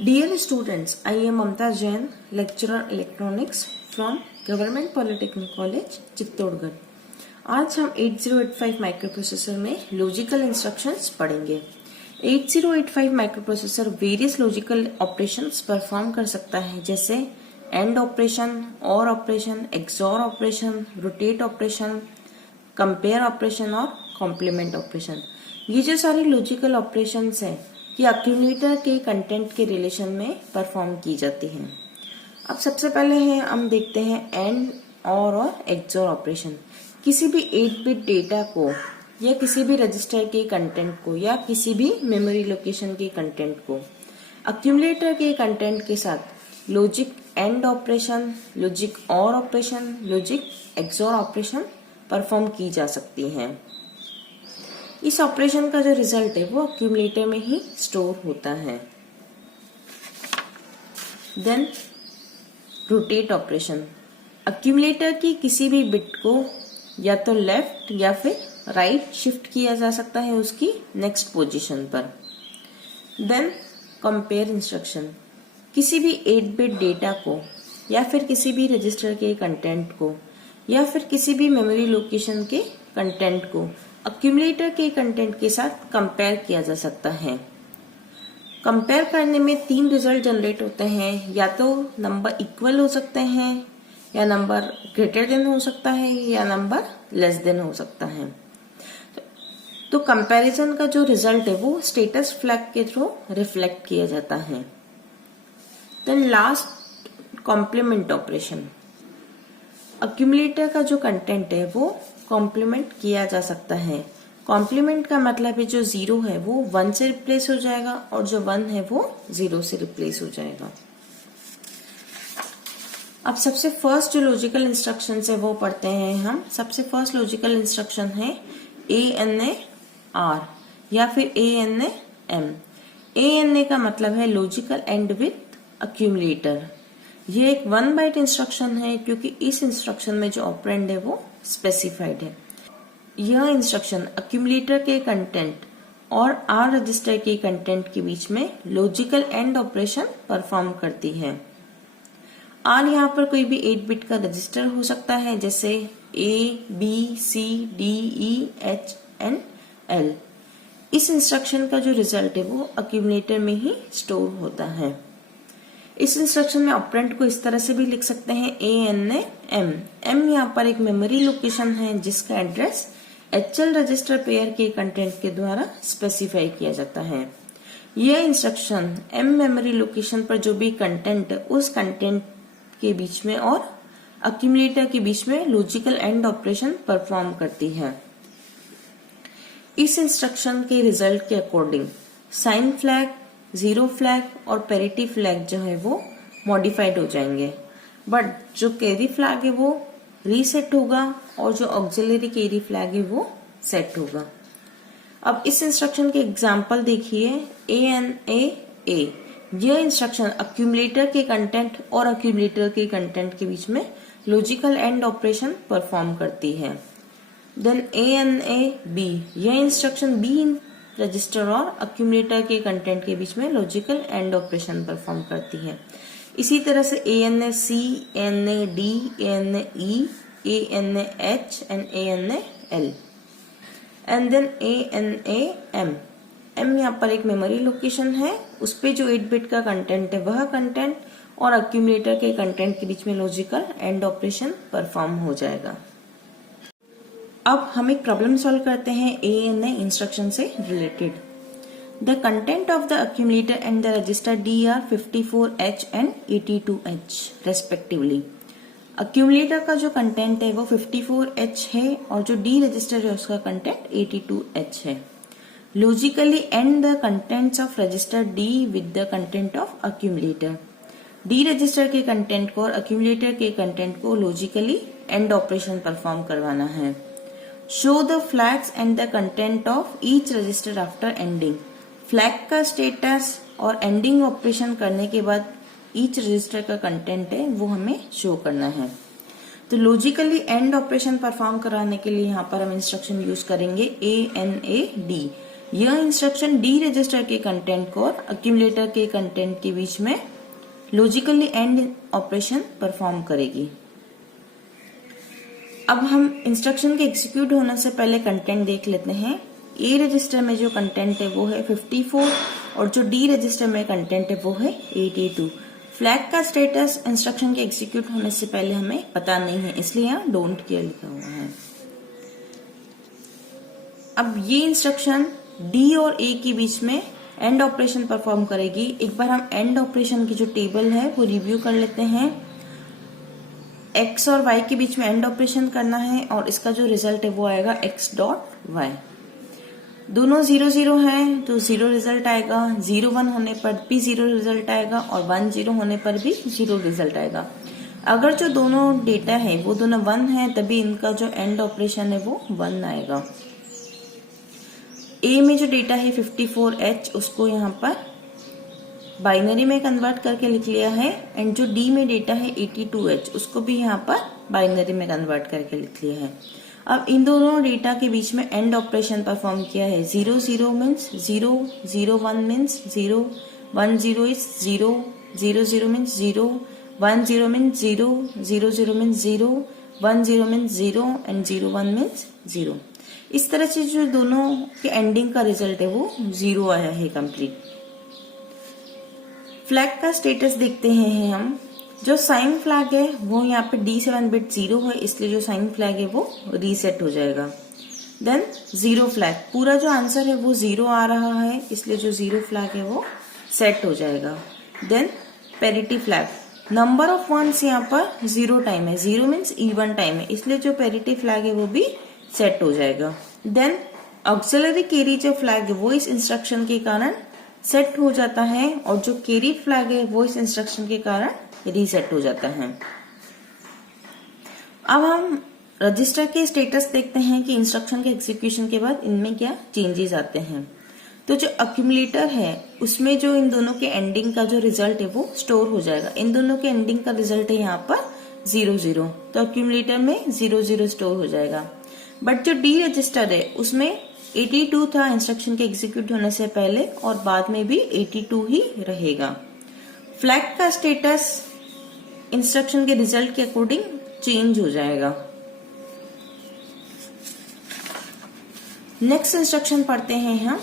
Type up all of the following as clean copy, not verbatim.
Dear students, I am Mamta Jain, lecturer electronics from Government Polytechnic College, Chittorgarh. आज हम 8085 microprocessor में logical instructions पढ़ेंगे। 8085 microprocessor various logical operations perform कर सकता है, जैसे एंड ऑपरेशन, और operation, XOR operation, rotate operation, compare operation और कॉम्प्लीमेंट ऑपरेशन। ये जो सारे लॉजिकल ऑपरेशंस हैं ये एक्यूमुलेटर के कंटेंट के रिलेशन में परफॉर्म की जाती हैं। अब सबसे पहले हम देखते हैं एंड, और एक्सॉर ऑपरेशन। किसी भी 8 बिट डेटा को या किसी भी रजिस्टर के कंटेंट को या किसी भी मेमोरी लोकेशन के कंटेंट को एक्यूमुलेटर के कंटेंट के साथ लॉजिक एंड ऑपरेशन, लॉजिक और operation, logic XOR operation perform की जा सकती हैं। इस ऑपरेशन का जो रिजल्ट है वो एक्यूमुलेटर में ही स्टोर होता है। देन रोटेट ऑपरेशन, एक्यूमुलेटर की किसी भी बिट को या तो लेफ्ट या फिर राइट शिफ्ट किया जा सकता है उसकी नेक्स्ट पोजीशन पर। देन कंपेयर इंस्ट्रक्शन, किसी भी 8 बिट डेटा को या फिर किसी भी रजिस्टर के कंटेंट को या फिर किसी भी मेमोरी लोकेशन के कंटेंट को एक्यूमुलेटर के कंटेंट के साथ कंपेयर किया जा सकता है। कंपेयर करने में 3 रिजल्ट जनरेट होते हैं, या तो नंबर इक्वल हो सकते हैं, या नंबर ग्रेटर देन हो सकता है, या नंबर लेस देन हो सकता है। तो कंपैरिजन का जो रिजल्ट है वो स्टेटस फ्लैग के थ्रू रिफ्लेक्ट किया जाता है। Then last complement operation, accumulator का जो कंटेंट है वो कॉम्प्लीमेंट किया जा सकता है। कॉम्प्लीमेंट का मतलब है जो 0 है वो 1 से रिप्लेस हो जाएगा और जो 1 है वो 0 से रिप्लेस हो जाएगा। अब सबसे फर्स्ट जो लॉजिकल इंस्ट्रक्शन है वो पढ़ते हैं हम। सबसे फर्स्ट लॉजिकल इंस्ट्रक्शन है ANA-R या फिर ANA-M। ANA का मतलब है लॉजिकल एंड विथ एक्यूमुलेटर। ये एक 1 बाइट इंस्ट्रक्शन है क्योंकि इस इंस्ट्रक्शन में जो ऑपरेंड है वो स्पेसिफाइड है। यह इंस्ट्रक्शन एक्यूमुलेटर के कंटेंट और आर रजिस्टर के कंटेंट के बीच में लॉजिकल एंड ऑपरेशन परफॉर्म करती है। आर यहाँ पर कोई भी 8 बिट का रजिस्टर हो सकता है, जैसे A, B, C, D, E, H and L। इस इंस्ट्रक्शन का जो रिजल्ट है वो एक्यूमुलेटर में ही स्टोर होता है। इस इंस्ट्रक्शन में ऑपरेंड को इस तरह से भी लिख सकते हैं ANA-M। M यहाँ पर एक मेमोरी लोकेशन है जिसका एड्रेस HL रजिस्टर पेयर के कंटेंट के द्वारा स्पेसिफाई किया जाता है। यह इंस्ट्रक्शन M मेमोरी लोकेशन पर जो भी कंटेंट है उस कंटेंट के बीच में और एक्यूमुलेटर के बीच में लॉजिकल एंड ऑपरेशन परफॉर्म करती है। इस इंस्ट्रक्शन के रिजल्ट के according sign flag, zero flag और पैरिटी फ्लैग जो है वो मॉडिफाइड हो जाएंगे, बट जो कैरी फ्लैग है वो रीसेट होगा और जो ऑक्सिलरी कैरी फ्लैग है वो सेट होगा। अब इस इंस्ट्रक्शन के एग्जांपल देखिए। ANA-A, यह इंस्ट्रक्शन एक्यूमुलेटर के कंटेंट और एक्यूमुलेटर के कंटेंट के बीच में लॉजिकल एंड ऑपरेशन परफॉर्म करती है। देन ANA-B, यह इंस्ट्रक्शन B रजिस्टर और एक्यूमुलेटर के कंटेंट के बीच में लॉजिकल एंड ऑपरेशन परफॉर्म करती है। इसी तरह से ANA-C, ANA-D, ANA-E, ANA-H and ANA-L and then ANA-M। M यहाँ पर एक मेमोरी लोकेशन है, उस पे जो 8 बिट का कंटेंट है वह कंटेंट और एक्यूमुलेटर के कंटेंट के बीच में लॉजिकल एंड ऑपरेशन परफॉर्म हो जाएगा। अब हम एक प्रॉब्लम सॉल्व करते हैं ANA इंस्ट्रक्शन से related. The content of the accumulator and the register D are 54H and 82H respectively. Accumulator का जो कंटेंट है वो 54H है और जो D रजिस्टर है उसका कंटेंट 82H है। Logically and the contents of register D with the content of accumulator. D register के कंटेंट को और एक्यूमुलेटर के कंटेंट को लॉजिकली एंड ऑपरेशन परफॉर्म करवाना है। Show the flags and the content of each register after ending। Flag का status और ending operation करने के बाद ईच रजिस्टर का कंटेंट है वो हमें शो करना है। तो लॉजिकली एंड ऑपरेशन परफॉर्म कराने के लिए यहाँ पर हम इंस्ट्रक्शन यूज करेंगे ANA-D। यह इंस्ट्रक्शन डी रजिस्टर के कंटेंट को और अक्यूमुलेटर के कंटेंट के बीच में लॉजिकली एंड ऑपरेशन परफॉर्म करेगी। अब हम इंस्ट्रक्शन के एग्जीक्यूट होने से पहले कंटेंट देख लेते हैं। ए रजिस्टर में जो कंटेंट है वो है 54 और जो डी रजिस्टर में कंटेंट है वो है 82। फ्लैग का स्टेटस इंस्ट्रक्शन के एग्जीक्यूट होने से पहले हमें पता नहीं है, इसलिए यहाँ डोंट केयर लिखा हुआ है। अब ये इंस्ट्रक्शन डी और ए के बीच में एंड ऑपरेशन परफॉर्म करेगी। एक बार हम एंड ऑपरेशन की जो टेबल है वो रिव्यू कर लेते हैं। एक्स और वाई के बीच में एंड ऑपरेशन करना है और इसका जो रिजल्ट है वो आएगा एक्स डॉट वाई। दोनों 0 0 है तो 0 रिजल्ट आएगा, 0 1 होने पर भी 0 रिजल्ट आएगा और 1 0 होने पर भी 0 रिजल्ट आएगा। अगर जो दोनों डेटा है वो दोनों 1 है तभी इनका जो एंड ऑपरेशन है वो 1 आएगा। ए में जो डेटा है 54H उसको यहाँ पर बाइनरी में कन्वर्ट करके लिख लिया है एंड जो डी में डेटा है 82H उसको भी यहाँ पर बाइनरी में कन्वर्ट करके लिख लिया है। अब इन दोनों डेटा के बीच में एंड ऑपरेशन परफॉर्म किया है। 0 0 means 0, 0 1 means 0, 1 0 is 0, 0 0 means 0, 1 0 means 0, 0 0 means 0, 1 0 means 0 and 0 1 means 0। इस तरह से जो दोनों के एंडिंग का रिजल्ट है वो 0 आया है कंप्लीट। फ्लैग का स्टेटस देखते हैं हम। जो साइन फ्लैग है वो यहाँ पे D7 बिट 0 है, इसलिए जो साइन फ्लैग है वो रीसेट हो जाएगा। देन 0 फ्लैग, पूरा जो आंसर है वो 0 आ रहा है, इसलिए जो 0 फ्लैग है वो सेट हो जाएगा। Then parity flag, number of ones यहाँ पर 0 टाइम है, 0 मीन्स इवन टाइम है, इसलिए जो पैरिटी फ्लैग है वो भी सेट हो जाएगा। देन ऑक्सिलरी कैरी जो फ्लैग है वो इस इंस्ट्रक्शन के कारण सेट हो जाता है और जो कैरी फ्लैग है वो इस इंस्ट्रक्शन के कारण रीसेट हो जाता है। अब हम रजिस्टर के स्टेटस देखते हैं कि इंस्ट्रक्शन के एग्जीक्यूशन के बाद इनमें क्या चेंजेस आते हैं। तो जो अक्यूमुलेटर है उसमें जो इन दोनों के एंडिंग का जो रिजल्ट है वो स्टोर हो जाएगा। इन दोनों के एंडिंग का रिजल्ट है यहाँ पर 0 0, तो अक्यूमुलेटर में 0 0 स्टोर हो जाएगा। बट जो डी रजिस्टर है उसमें 82 था इंस्ट्रक्शन के एग्जीक्यूट होने से पहले और बाद में भी 82 ही रहेगा। फ्लैग का स्टेटस इंस्ट्रक्शन के रिजल्ट के अकॉर्डिंग चेंज हो जाएगा। नेक्स्ट इंस्ट्रक्शन पढ़ते हैं हम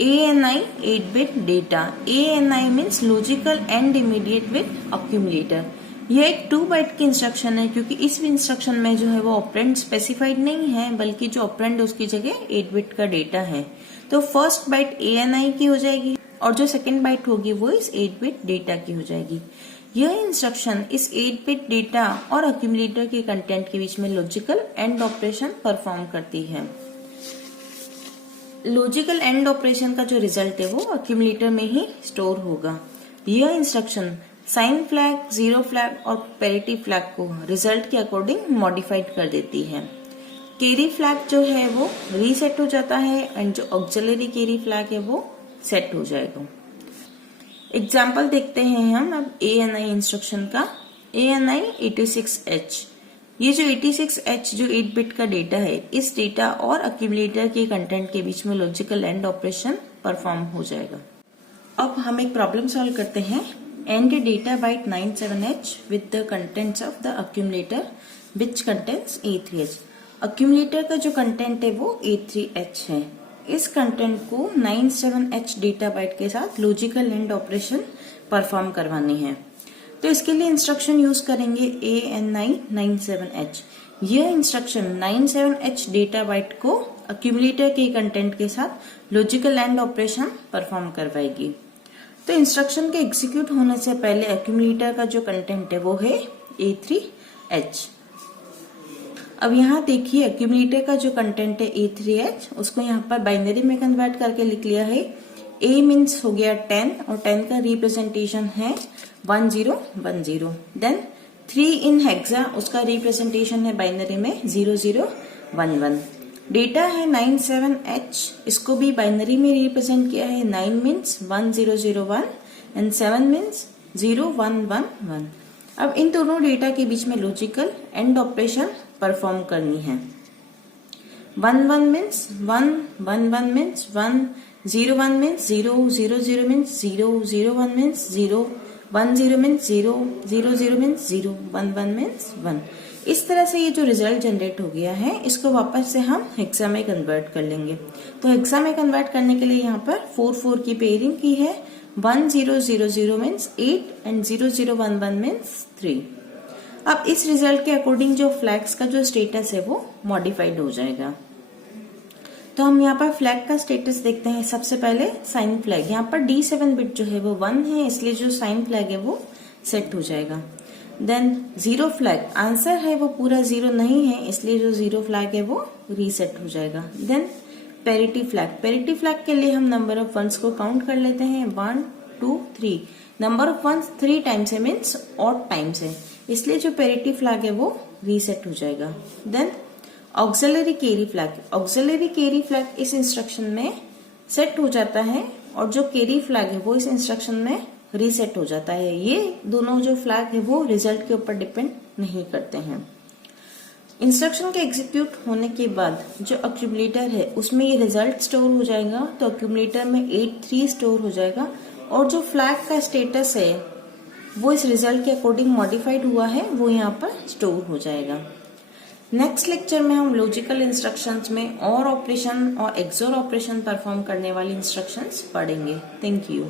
ANI 8-bit data. ANI means logical and immediate with accumulator. यह एक 2 बाइट की इंस्ट्रक्शन है क्योंकि इस इंस्ट्रक्शन में जो है वो ऑपरेंड स्पेसिफाइड नहीं है बल्कि जो ऑपरेंड है उसकी जगह 8 बिट का डेटा है। तो फर्स्ट बाइट ANI की हो जाएगी और जो सेकेंड बाइट होगी वो इस 8 बिट डेटा की हो जाएगी। यह इंस्ट्रक्शन इस 8 बिट डेटा और अक्यूमुलेटर के कंटेंट के बीच में लॉजिकल एंड ऑपरेशन परफॉर्म करती है। लॉजिकल एंड ऑपरेशन का जो रिजल्ट है वो अक्यूमुलेटर में ही स्टोर होगा। यह इंस्ट्रक्शन साइन फ्लैग, 0 फ्लैग और पैरिटी फ्लैग को रिजल्ट के अकॉर्डिंग मॉडिफाइड कर देती है। कैरी फ्लैग जो है वो रीसेट हो जाता है एंड जो ऑक्सिलरी कैरी फ्लैग है वो सेट हो जाएगा। एग्जाम्पल देखते हैं हम अब ANI इंस्ट्रक्शन का। ANI 86H, ये जो 86H जो 8 बिट का डेटा है इस डेटा और अक्यूमुलेटर के कंटेंट के बीच में लॉजिकल एंड ऑपरेशन परफॉर्म हो जाएगा। अब हम एक प्रॉब्लम सॉल्व करते हैं। And data byte 97H with the contents of the accumulator which contents A3H। Accumulator का जो कंटेंट है वो A3H है। इस कंटेंट को 97H डेटा बाइट के साथ लॉजिकल एंड ऑपरेशन परफॉर्म करवानी है। तो इसके लिए इंस्ट्रक्शन यूज करेंगे ANI 97H। यह इंस्ट्रक्शन 97H डेटा बाइट को अक्यूमुलेटर के कंटेंट के साथ लॉजिकल एंड ऑपरेशन परफॉर्म करवाएगी। तो इंस्ट्रक्शन के एग्जीक्यूट होने से पहले अक्यूमुलेटर का जो कंटेंट है वो है A3H। अब यहाँ देखिए अक्यूमुलेटर का जो कंटेंट है A3H उसको यहाँ पर बाइनरी में कन्वर्ट करके लिख लिया है। A मीन्स हो गया 10 और 10 का रिप्रेजेंटेशन है 1010। देन 3 इन हेक्सा, उसका रिप्रेजेंटेशन है बाइनरी में 0011। डेटा है 97H, इसको भी बाइनरी में रिप्रेजेंट किया है। 9 मीन्स 1001 एंड 7 मीन्स 0111। अब इन दोनों डेटा के बीच में लॉजिकल एंड ऑपरेशन परफॉर्म करनी है। 1 means 1, 1 1 means 1, 0 1 means 0, 0 0 means 0, 0 1 means 0, 1 0 means 0, 0 0 means 0, 1 1 means 1। इस तरह से ये जो रिजल्ट जनरेट हो गया है इसको वापस से हम हेक्सा में कन्वर्ट कर लेंगे। तो हेक्सा में कन्वर्ट करने के लिए यहाँ पर 4 4 की पेयरिंग की है। 1 0 0 0 मीन्स 8 एंड 0 0 1 1 मीन्स 3। अब इस रिजल्ट के अकॉर्डिंग जो फ्लैग्स का जो स्टेटस है वो मॉडिफाइड हो जाएगा। तो हम यहाँ पर फ्लैग का स्टेटस देखते हैं। सबसे पहले साइन फ्लैग, यहाँ पर D7 बिट जो है वो 1 है, इसलिए जो साइन फ्लैग है वो सेट हो जाएगा। देन 0 फ्लैग, आंसर है वो पूरा 0 नहीं है, इसलिए जो 0 फ्लैग है वो रीसेट हो जाएगा। Then parity flag, parity flag के लिए हम नंबर ऑफ वंस को काउंट कर लेते हैं। 1 2 3, नंबर ऑफ वंस 3 टाइम्स है मीन्स ऑड टाइम्स है, इसलिए जो पैरिटी फ्लैग है वो रीसेट हो जाएगा। Then auxiliary carry flag, auxiliary carry flag इस इंस्ट्रक्शन में सेट हो जाता है और जो कैरी फ्लैग है वो इस इंस्ट्रक्शन में रीसेट हो जाता है। ये दोनों जो फ्लैग है वो रिजल्ट के ऊपर डिपेंड नहीं करते हैं। इंस्ट्रक्शन के एग्जीक्यूट होने के बाद जो अक्यूमुलेटर है उसमें ये रिजल्ट स्टोर हो जाएगा, तो अक्यूमुलेटर में 83 स्टोर हो जाएगा और जो फ्लैग का स्टेटस है वो इस रिजल्ट के अकॉर्डिंग मॉडिफाइड हुआ है वो यहाँ पर स्टोर हो जाएगा। नेक्स्ट लेक्चर में हम लॉजिकल इंस्ट्रक्शंस में और ऑपरेशन और एक्सोर ऑपरेशन परफॉर्म करने वाली इंस्ट्रक्शंस पढ़ेंगे। Thank you.